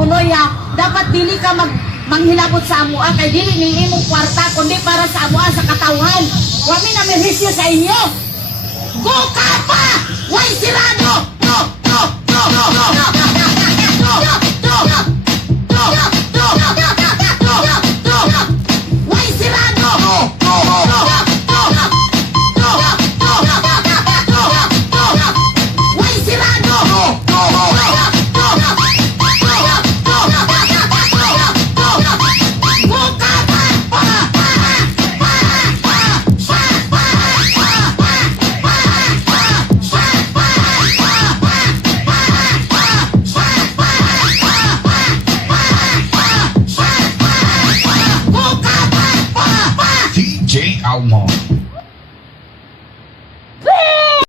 buloy ha. Dapat dili ka manghilabot sa amua kay dili ni imong kwarta kundi para sa amua sa katawhan. Wa mi na merhisyo sa inyo. Go ka!